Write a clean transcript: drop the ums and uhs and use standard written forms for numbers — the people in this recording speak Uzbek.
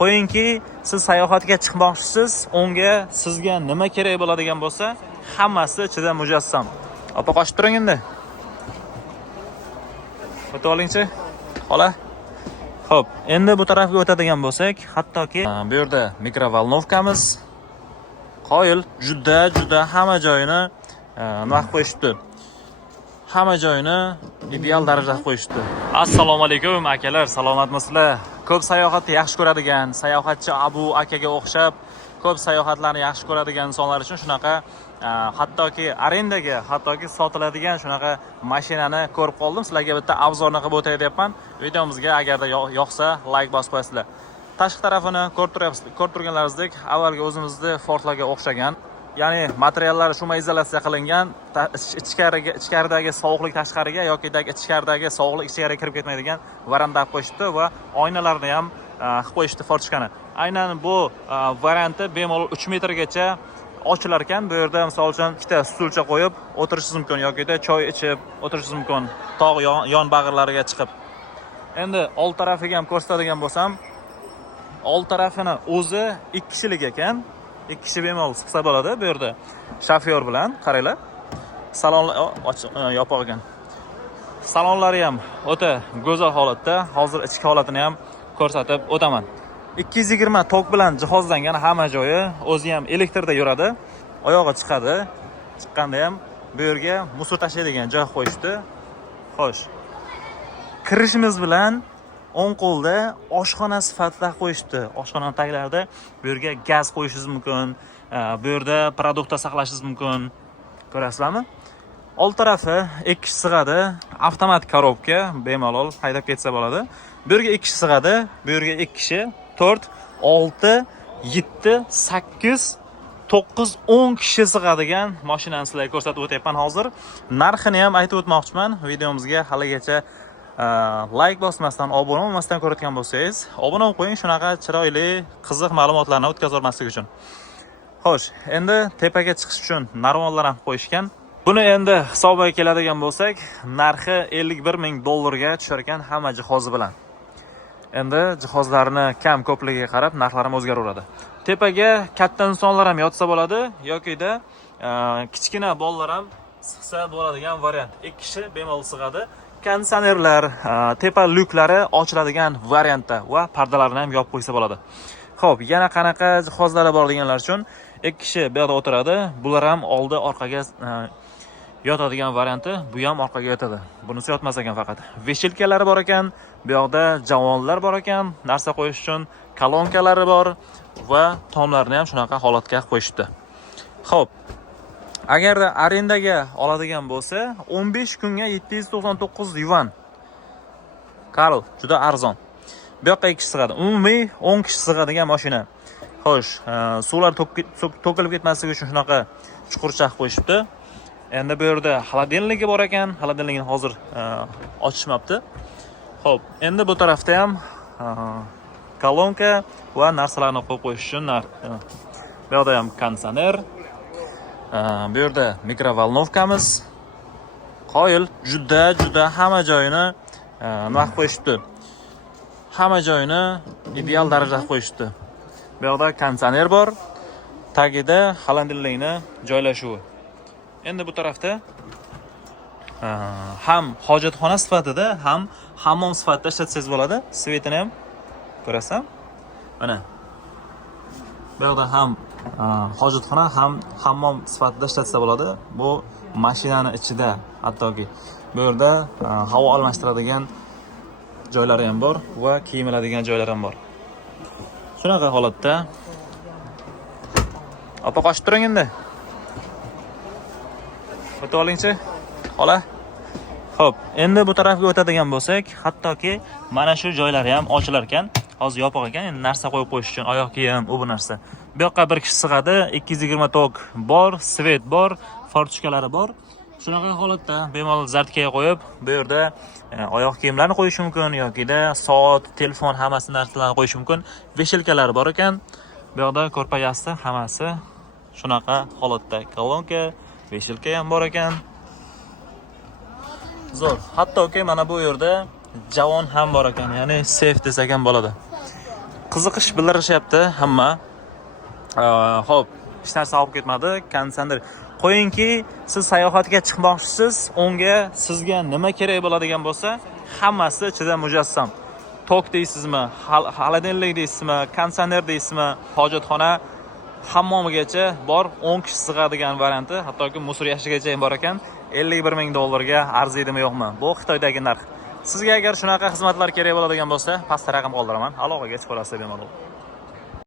qo'yingki, siz sayohatga chiqmoqchisiz, unga sizga nima kerak bo'ladigan bo'lsa, hammasi ichida mujassam. Opa qochib turing endi. O'tib olingchi. Xola. Xo'p, endi bu tarafga o'tadigan bo'lsak, hattoki bu yerda mikrovolnovkamiz qoyil, juda hamma joyini nima qilib qo'yishdi. Hamma joyini ideal darajada qo'yishdi. Assalomu alaykum akalar, salomatmisizlar? Ko'p sayohatni yaxshi ko'radigan, sayohatchi Abu akaga o'xshab ko'p sayohatlarni yaxshi ko'radigan insonlar uchun shunaqa hattoki arendaga, hattoki sotiladigan shunaqa mashinani ko'rib qoldim. Sizlarga bitta obzorni qilib o'tay deyapman. Videomizga agarda yoqsa, like bosib qo'yasizlar. Tashqi tarafini ko'rib turganlaringizdek, avvalgi o'zimizning Fordlarga o'xshagan, ya'ni materiallar shuma izolyatsiya qilingan, ichkaridagi sovuqlik tashqariga yoki ichkaridagi sovuqlik ichkariga kirib ketmaydigan varanda qilib qo'yishdi va oynalarni ham qilib qo'yishdi Fordchkani. Aynan bu varianti bemalol 3 metrgacha ochilar ekan. Bu yerda misol uchun ikkita stulcha qo'yib o'tirishingiz mumkin yoki choy ichib o'tirishingiz mumkin, tog' yon bag'irlariga chiqib. Endi old tarafiga ham ko'rsatadigan bo'lsam, old tarafini o'zi 2 kishilik ekan. 2 kishi bemalol chiqsa bo'ladi bu yerda. Shofyor bilan, qaranglar. Salonlar yopiq ekan. Salonlari ham o'ta go'zal holatda. Hozir ichki holatini ham ko'rsatib o'taman. 220 tok bilan jihozlangan hamma joyi, o'zi ham elektrda yuradi. Oyog'i chiqadi. Chiqqanda ham bu yerga musor tashlaydigan joy qo'yishdi. Xo'sh. Kirishimiz bilan o'ng qo'lda oshxona sifatida qo'yishdi. Oshxonaning taglarida bu yerga gaz qo'yishingiz mumkin, bu yerda produktlar saqlashingiz mumkin. Ko'rasizlarmi? Old tarafi 2 kishi sig'adi, avtomat korobka, bemalol haydab ketsa bo'ladi. Bu yerga 2 kishi sig'adi, bu yerga 2 kishi, 4, 6, 7, 8, 9, 10 kishi sig'adigan mashinani sizlarga ko'rsatib o'tyapman hozir. Narxini ham aytib o'tmoqchiman. Videomizga haligacha like bosmasdan, obuna bo'lmasdan ko'rayotgan bo'lsangiz, obuna bo'lib qo'ying, shunaqa chiroyli, qiziq ma'lumotlarni o'tkazib olmaslik uchun. Xo'sh, endi tepaga chiqish uchun narvonlar ham qo'yishgan. Buni endi hisobiga keladigan bo'lsak, narxi $51,000 ga tushar ekan hamma jihozi bilan. Endi jihozlarni kam ko'pligiga qarab narxlar ham o'zgaraveradi. Tepaga katta insonlar ham yotsa bo'ladi yoki-da kichkina bolalar ham sig'sa bo'ladigan variant. 2 kishi bemalol sig'adi. Konditsionerlar, tepa lyuklari ochiladigan variantda va pardalarni ham yopib qo'ysa bo'ladi. Xo'p, yana qanaqa jihozlari bor deganlar uchun 2 kishi bu yerda o'tiradi. Bular ham oldi orqaga yotadigan varianti, bu ham orqaga yotadi. Bunisi yotmas ekan faqat. Veshilkalari bor ekan, bu yoqda javonlar bor ekan, narsa qo'yish uchun kolonkalari bor va tomlarni ham shunaqa holatga qo'yishdi. Xo'p, agarda arendaga oladigan bo'lsa, 15 kunga 799 yuan. Karl, juda arzon. Bu yoqqa 2 kishi sig'adi. Umumiy 10 kishi sig'adigan mashina. Xo'sh, suvlar to'kilib ketmasligi uchun shunaqa chuqurcha qo'yishibdi. Endi bu yerda xolodilnigi bor ekan. Xolodilnigini hozir ochishmabdi. Xo'p, endi bu tarafda ham kolonka va narsalarni qo'yib qo'yish uchun bu yerda ham konditsioner. Bu yerda mikrovolnovkamiz qoyil, juda hamma joyini nima qilib qo'yishdi. Hamma joyini ideal darajada qo'yishdi. Bu yerda konditsioner bor, tagida xolodilnikni joylashuvi. Endi bu tarafda ham hojatxona sifatida, ham hammom sifatida ishlatsangiz bo'ladi. Svetini ham ko'rasan. Mana. Bu yerda ham hojatxona, ham hammom sifatida ishlatsa bo'ladi. Bu mashinani ichida, hattoki bu yerda havo almashtiradigan joylari ham bor va kiyimiladigan joylar ham bor. Shunaqa holatda. Opa qochib turing endi. O'tib olingchi. Xola. Xo'p, endi bu tarafga o'tadigan bo'lsak, hattoki mana shu joylari ham ochilar ekan. Hozir yopiq ekan, endi narsa qo'yib qo'yish uchun, oyoq kiyim, bu narsa. Bu yoqqa 1 kishi sig'adi, 220 tok bor, svet bor, fortchkalari bor. Shunaqa holatda bemalol zartkaga qo'yib, bu yerda oyoq kiyimlarni qo'yish mumkin yoki-da soat, telefon, hammasi narsalarni qo'yish mumkin. Veshilkalari bor ekan. Bu yoqda ko'rpa yassi hammasi shunaqa holatda. Kolonka, veshilka ham bor ekan. Zo'r. Hattoki mana bu yerda javon ham bor ekan, ya'ni safe desak ham bo'ladi. qiziqish bildirishyapti hamma. Xo'p, hech narsa olib ketmadi. Konditsioner qo'yingki, siz sayohatga chiqmoqchisiz, unga sizga nima kerak bo'ladigan bo'lsa, hammasi ichida mujassam. Tok deysizmi, xolodilnik deysizmi, konditsioner deysizmi, hojatxona hammomigacha bor, 10 kishi sig'adigan varianti, hattoki musor yashigacha ham bor ekan. $51,000 arziydimi yo'qmi? Bu Xitoydagi narx. Sizga agar shunaqa xizmatlar kerak bo'ladigan bo'lsa, pastda raqam qoldiraman. Aloqaga chiqib olasiz bemalol.